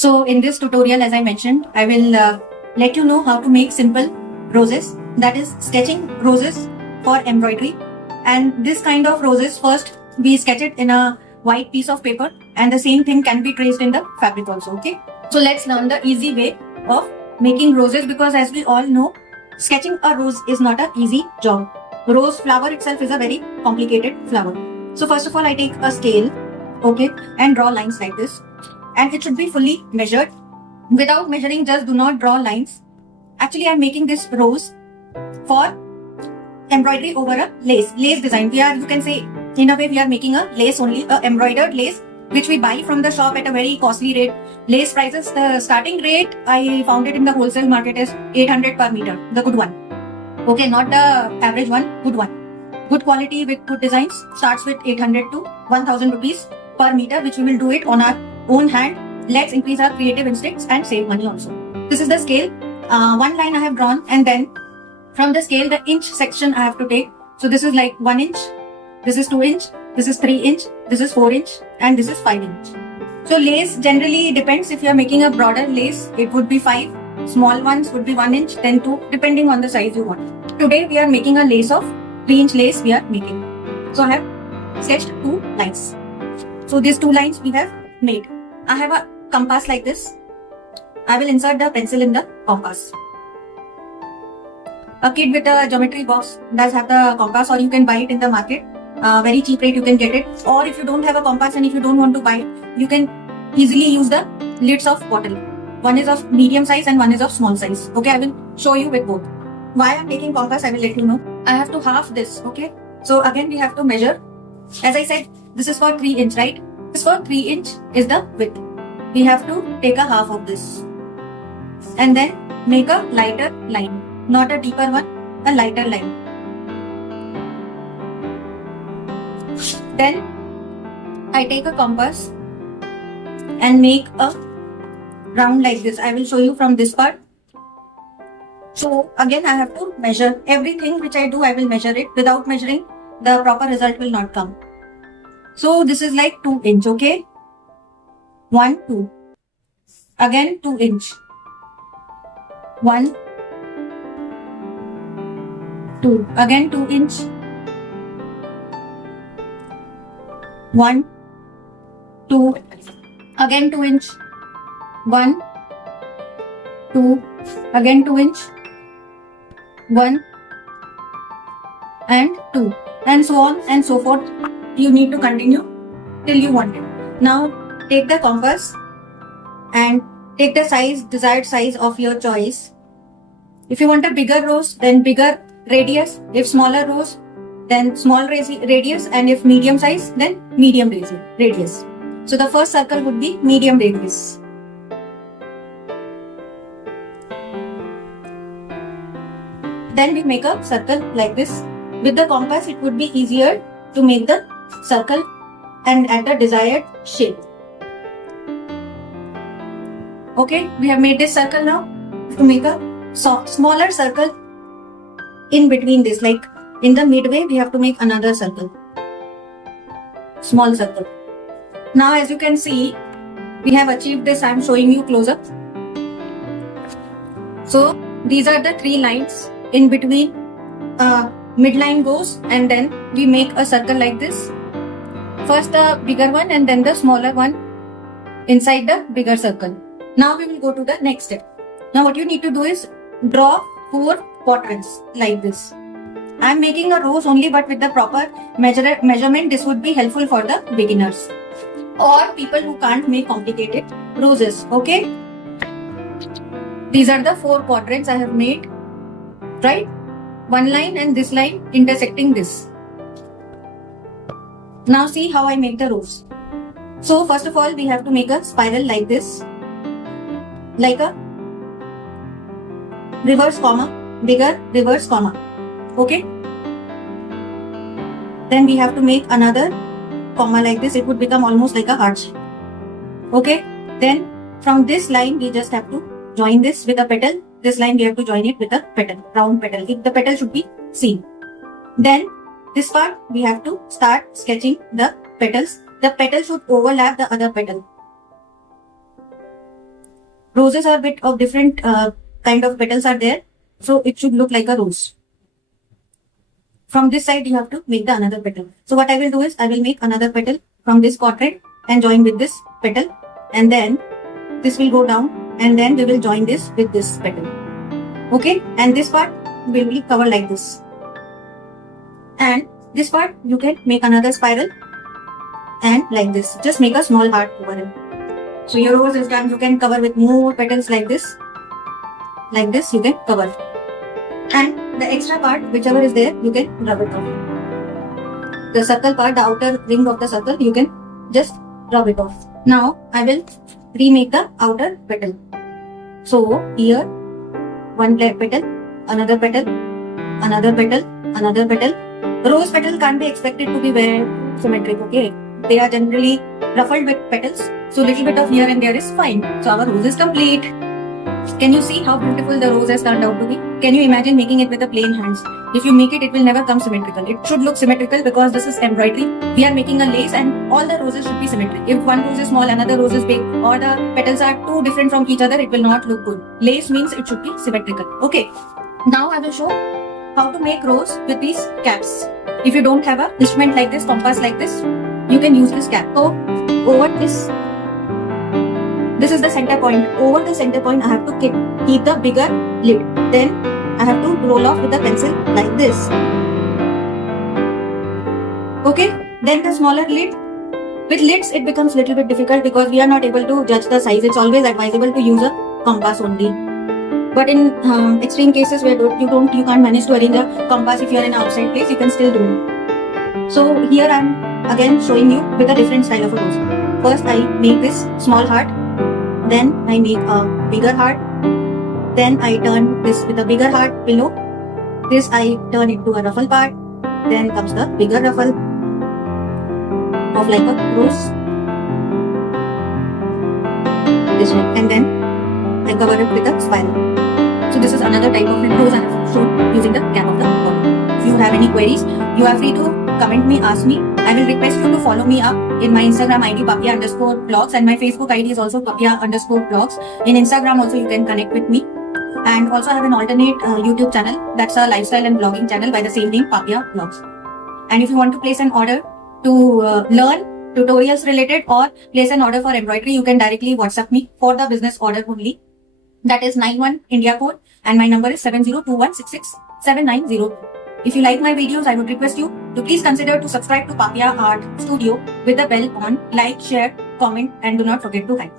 So in this tutorial, as I mentioned, I will let you know how to make simple roses, that is sketching roses for embroidery. And this kind of roses, first we sketch it in a white piece of paper, and the same thing can be traced in the fabric also. Okay, so let's learn the easy way of making roses, because as we all know, sketching a rose is not an easy job. Rose flower itself is a very complicated flower. So first of all, I take a scale, okay, and draw lines like this. And it should be fully measured. Without measuring, just do not draw lines. Actually, I'm making this rose for embroidery over a lace design. You can say, in a way, we are making a lace only, a embroidered lace, which we buy from the shop at a very costly rate. Lace prices, the starting rate, I found it in the wholesale market is 800 per meter, the good one. Okay, not the average one, good one. Good quality with good designs starts with 800 to 1000 rupees per meter, which we will do it on our own hand. Let's increase our creative instincts and save money also. This is the scale. One line I have drawn, and then from the scale, the inch section I have to take. So this is like 1 inch, this is 2 inch, this is 3 inch, this is 4 inch, and this is 5 inch. So lace generally depends. If you are making a broader lace, it would be 5. Small ones would be 1 inch, then 2, depending on the size you want. Today we are making a lace of 3 inch lace we are making. So I have sketched 2 lines. So these 2 lines we have made. I have a compass like this. I will insert the pencil in the compass. A kit with a geometry box does have the compass, or you can buy it in the market. Very cheap rate you can get it. Or if you don't have a compass and if you don't want to buy it, you can easily use the lids of bottle. One is of medium size and one is of small size. Okay, I will show you with both. Why I'm taking compass, I will let you know. I have to half this, okay? So again, we have to measure. As I said, this is for 3 inch, right? This for 3 inch is the width. We have to take a half of this. And then make a lighter line. Not a deeper one, a lighter line. Then I take a compass and make a round like this. I will show you from this part. So again, I have to measure everything which I do. I will measure it. Without measuring, the proper result will not come. So this is like 2 inch, okay? 1, 2. Again 2 inch. 1, 2. Again 2 inch. 1, 2. Again 2 inch. 1, 2. Again 2 inch. 1 and 2. And so on and so forth. You need to continue till you want it. Now take the compass and take the size, desired size of your choice. If you want a bigger rose, then bigger radius. If smaller rose, then small radius. And if medium size, then medium radius. So the first circle would be medium radius. Then we make a circle like this. With the compass, it would be easier to make the circle and at the desired shape. Okay, we have made this circle now. To make a smaller circle in between this, like in the midway, we have to make another circle. Small circle. Now as you can see, we have achieved this. I am showing you close up. So these are the 3 lines. In between, midline goes, and then we make a circle like this. First the bigger one and then the smaller one inside the bigger circle. Now we will go to the next step. Now what you need to do is draw 4 quadrants like this. I am making a rose only, but with the proper measurement, this would be helpful for the beginners or people who can't make complicated roses. Okay, these are the 4 quadrants I have made, right? One line and this line intersecting this. Now see how I make the rose. So first of all, we have to make a spiral like this, like a reverse comma, bigger reverse comma. Okay, then we have to make another comma like this. It would become almost like a heart shape. Okay, then from this line we just have to join this with a petal. This line we have to join it with a petal, round petal. The petal should be seen. Then this part we have to start sketching the petals. The petal should overlap the other petal. roses are a bit of different kind of petals are there. So it should look like a rose. From this side, you have to make the another petal. So what I will do is, I will make another petal from this quadrant and join with this petal. And then this will go down, and then we will join this with this petal. Okay, and this part will be covered like this. And this part you can make another spiral and like this. Just make a small heart over it. So your rose is done. You can cover with more petals like this. Like this you can cover. And the extra part, whichever is there, you can rub it off. The circle part, the outer ring of the circle, you can just rub it off. Now I will remake the outer petal. So here, one petal, another petal, another petal, another petal. Rose petal can't be expected to be very symmetric, okay? They are generally ruffled with petals, so little bit of here and there is fine. So our rose is complete. Can you see how beautiful the rose has turned out to be? Can you imagine making it with the plain hands? If you make it, it will never come symmetrical. It should look symmetrical because this is embroidery. We are making a lace and all the roses should be symmetric. If one rose is small, another rose is big, or the petals are too different from each other, it will not look good. Lace means it should be symmetrical. Okay. Now I will show how to make rose with these caps. If you don't have an instrument like this, compass like this, you can use this cap. So over this is the center point. Over the center point, I have to keep the bigger lid. Then I have to roll off with the pencil like this. Okay. Then the smaller lid. With lids, it becomes little bit difficult because we are not able to judge the size. It's always advisable to use a compass only. But in extreme cases where you can't manage to arrange a compass if you are in an outside place, you can still do it. So here I am again showing you with a different style of a rose. First I make this small heart, then I make a bigger heart, then I turn this with a bigger heart below. This I turn into a ruffle part, then comes the bigger ruffle of like a rose. This way, and then I cover it with a spiral. So this is another type of rose I have shown using the cap of the bottle. If you have any queries, you are free to comment me, ask me. I will request you to follow me up in my Instagram ID papia_vlogs, and my Facebook ID is also papia_vlogs. In Instagram also you can connect with me. And also I have an alternate YouTube channel, that's a lifestyle and blogging channel by the same name, Papia Vlogs. And if you want to place an order to learn tutorials related or place an order for embroidery, you can directly WhatsApp me for the business order only. That is 91 India code, and my number is 7021667902. If you like my videos, I would request you to please consider to subscribe to Papia Art Studio with the bell on, like, share, comment, and do not forget to like.